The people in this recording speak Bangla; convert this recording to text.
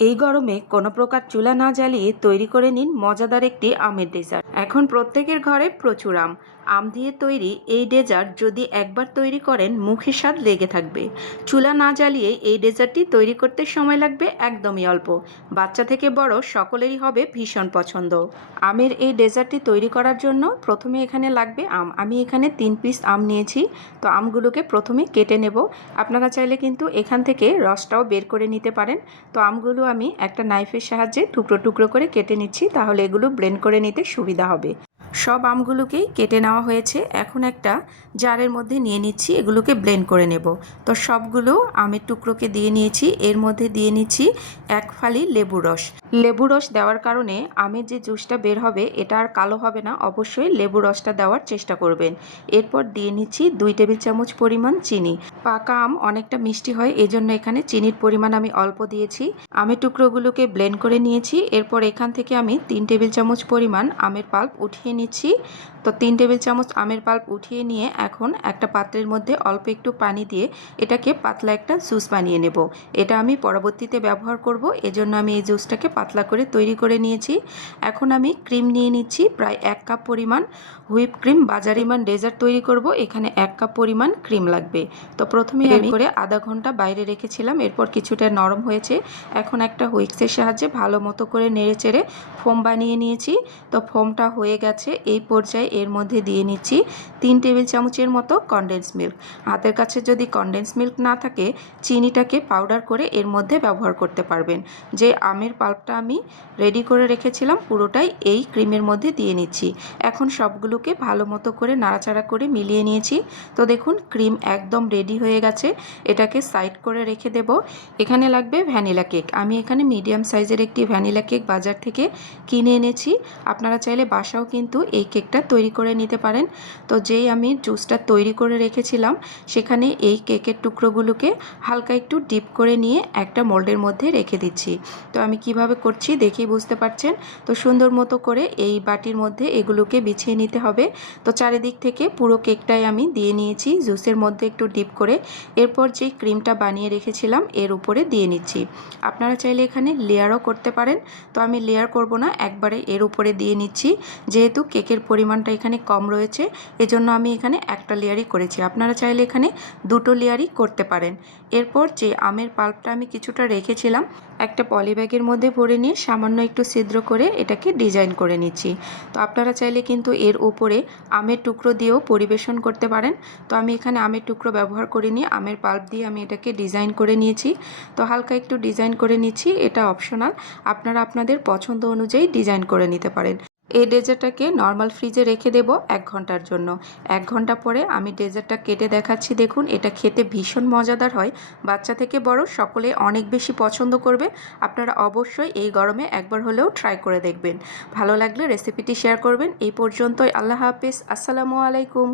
এই গরমে কোনো প্রকার চুলা না জ্বালিয়ে তৈরি করে নিন মজাদার একটি আমের ডেজার্ট। এখন প্রত্যেকের ঘরে প্রচুর আম। আম দিয়ে তৈরি এই ডেজার্ট যদি একবার তৈরি করেন মুখে স্বাদ লেগে থাকবে। চুলা না জ্বালিয়ে এই ডেজার্টটি তৈরি করতে সময় লাগবে একদমই অল্প। বাচ্চা থেকে বড় সকলেরই হবে ভীষণ পছন্দ। আমের এই ডেজার্টটি তৈরি করার জন্য প্রথমে এখানে লাগবে আম। আমি এখানে 3 পিস আম নিয়েছি। তো আমগুলোকে প্রথমে কেটে নেব। আপনারা চাইলে কিন্তু এখান থেকে রসটাও বের করে নিতে পারেন। তো আমগুলো আমি একটা নাইফের সাহায্যে টুকরো টুকরো করে কেটে নিচ্ছি, তাহলে এগুলো ব্লেন্ড করে নিতে সুবিধা হবে। সব আমগুলোকেই কেটে নেওয়া হয়েছে। এখন একটা জারের মধ্যে নিয়ে নিচ্ছি, এগুলোকে ব্লেন্ড করে নেব। তো সবগুলো আমের টুকরোকে দিয়ে নিয়েছি। এর মধ্যে দিয়ে নিচ্ছি 1 ফালি লেবুর রস। লেবু রস দেওয়ার কারণে আমের যে জুসটা বের হবে এটা আর কালো হবে না। অবশ্যই লেবু রসটা দেওয়ার চেষ্টা করবেন। এরপর দিয়ে নিচ্ছি 2 টেবিল চামচ পরিমাণ চিনি। পাকা আম অনেকটা মিষ্টি হয়, এজন্য এখানে চিনির পরিমাণ আমি অল্প দিয়েছি। আমের টুকরোগুলোকে ব্লেন্ড করে নিয়েছি। এরপর এখান থেকে আমি 3 টেবিল চামচ পরিমাণ আমের পাল্প উঠিয়ে নিচ্ছি। তো 3 টেবিল চামচ আমের পাল্প উঠিয়ে নিয়ে এখন একটা পাত্রের মধ্যে অল্প একটু পানি দিয়ে এটাকে পাতলা একটা জুস বানিয়ে নেব। এটা আমি পরবর্তীতে ব্যবহার করব, এজন্য আমি এই জুসটাকে পাতলা করে তৈরি করে নিয়েছি। এখন আমি ক্রিম নিয়ে নিচ্ছি প্রায় 1 কাপ পরিমাণ। হুইপ ক্রিম বাজারি মান ডেজার্ট তৈরি করব, এখানে 1 কাপ পরিমাণ ক্রিম লাগবে। তো প্রথমে আমি করে আধা ঘন্টা বাইরে রেখেছিলাম। এরপর কিছুটা নরম হয়েছে। এখন একটা হুইক্সের সাহায্যে ভালো মতো করে নেড়েচেড়ে ফোম বানিয়ে নিয়েছি। তো ফোমটা হয়ে গেছে। এই পর্যায়ে এর মধ্যে দিয়ে নিচ্ছি 3 টেবিল চামচের মতো কনডেন্স মিল্ক। হাতের কাছে যদি কনডেন্স মিল্ক না থাকে চিনিটাকে পাউডার করে এর মধ্যে ব্যবহার করতে পারবেন। যে আমের পাল্পটা আমি রেডি করে রেখেছিলাম পুরোটাই এই ক্রিমের মধ্যে দিয়ে নিচ্ছি। এখন সবগুলোকে ভালো মতো করে নাড়াচাড়া করে মিলিয়ে নিয়েছি। তো দেখুন ক্রিম একদম রেডি হয়ে গেছে। এটাকে সাইড করে রেখে দেব। এখানে লাগবে ভ্যানিলা কেক। আমি এখানে মিডিয়াম সাইজের একটি ভ্যানিলা কেক বাজার থেকে কিনে এনেছি। আপনারা চাইলে বাসাও কিন্তু এই কেকটা তৈরি করে নিতে পারেন। তো যেই আমি জুসটা তৈরি করে রেখেছিলাম সেখানে এই কেকের টুকরোগুলোকে হালকা একটু ডিপ করে নিয়ে একটা মোল্ডের মধ্যে রেখে দিচ্ছি। তো আমি কিভাবে করছি দেখেই বুঝতে পারছেন। তো সুন্দর মতো করে এই বাটির মধ্যে এগুলোকে বিছিয়ে নিতে হবে। তো চারিদিক থেকে পুরো কেকটাই আমি দিয়ে নিয়েছি জুসের মধ্যে একটু ডিপ করে। এরপর যে ক্রিমটা বানিয়ে রেখেছিলাম এর উপরে দিয়ে নিচ্ছি। আপনারা চাইলে এখানে লেয়ারও করতে পারেন। তো আমি লেয়ার করব না, একবারে এর উপরে দিয়ে নিচ্ছি। যেহেতু কেকের পরিমাণটা এখানে কম রয়েছে এজন্য আমি এখানে একটা লেয়ারই করেছি। আপনারা চাইলে এখানে 2টো লেয়ারই করতে পারেন। এরপর যে আমের পাল্পটা আমি কিছুটা রেখেছিলাম একটা পলিব্যাগের মধ্যে ভরে নিয়ে সামান্য একটু ছিদ্র করে এটাকে ডিজাইন করে নিচ্ছি। তো আপনারা চাইলে কিন্তু এর উপরে আমের টুকরো দিয়েও পরিবেশন করতে পারেন। তো আমি এখানে আমের টুকরো ব্যবহার করিনি, আমের পাল্প দিয়ে আমি এটাকে ডিজাইন করে নিয়েছি। তো হালকা একটু ডিজাইন করে নিচ্ছি, এটা অপশনাল। আপনারা আপনাদের পছন্দ অনুযায়ী ডিজাইন করে নিতে পারেন। এই ডেজার্টটাকে নর্মাল ফ্রিজে রেখে দেব 1 ঘন্টার জন্য। 1 ঘন্টা পরে আমি ডেজার্টটা কেটে দেখাচ্ছি। দেখুন এটা খেতে ভীষণ মজাদার হয়। বাচ্চা থেকে বড় সকলে অনেক বেশি পছন্দ করবে। আপনারা অবশ্যই এই গরমে একবার হলেও ট্রাই করে দেখবেন। ভালো লাগলে রেসিপিটি শেয়ার করবেন। এই পর্যন্তই। আল্লাহ হাফেজ। আসসালামু আলাইকুম।